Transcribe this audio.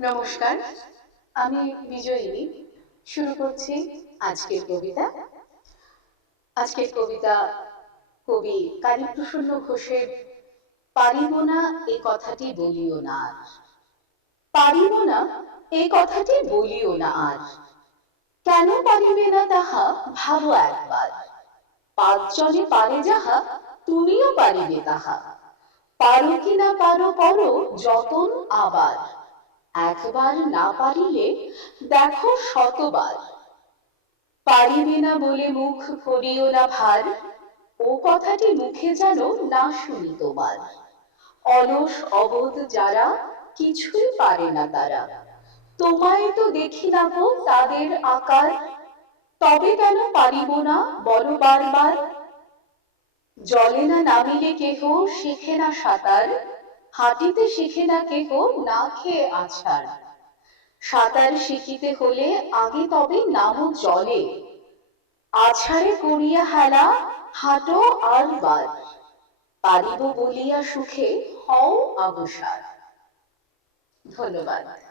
নমস্কার, আমি বিজয়িনী। শুরু করছি আজকের কবিতা। আজকের কবিতা কবি কালীপ্রসন্ন ঘোষের পারিব না এ কথাটি বলিও না আর। পারিব না এ কথাটি বলিও না আর। কেন পারিবে না তাহা ভাবো একবার। পাঁচজনে পারে যাহা তুমিও পারিবে তাহা। পারো কি না পারো করো যতন আবার। একবার না পারিলে দেখো শতবার। পারিবে না বলে মুখ করিও না ভার। ও কথাটি মুখে যেন না শুনি তোমার। অলস অবোধ যারা কিছুই পারে না তারা। তোমায় তো দেখি না গো তাদের আকার। তবে কেন পারিব না বলো বারবার। জলে না নামিলে কেহ শিখে না সাঁতার। হাঁটিতে শিখে না কেহ না খেয়ে আছাড়। সাঁতার শিখিতে হলে আগে তবে নামো জলে। আছাড়ে করিয়া হেলা হাঁটো আর বার। পারিব বলিয়া সুখে হও অবসাদ। ধন্যবাদ।